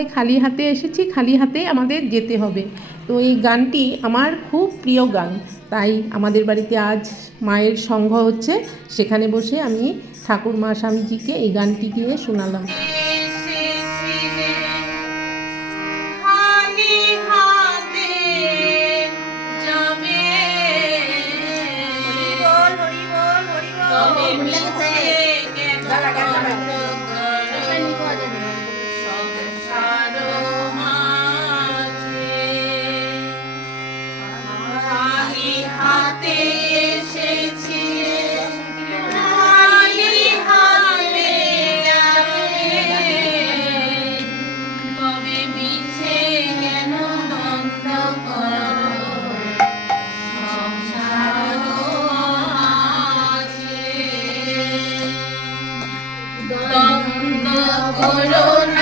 সবাই খালি হাতে এসেছি, খালি হাতে আমাদের যেতে হবে। তো এই গানটি আমার খুব প্রিয় গান। তাই আমাদের বাড়িতে আজ মায়ের সংঘ হচ্ছে। সেখানে বসে আমি ঠাকুর মা স্বামীজিকে এই গানটি গিয়ে শোনালাম। বলো না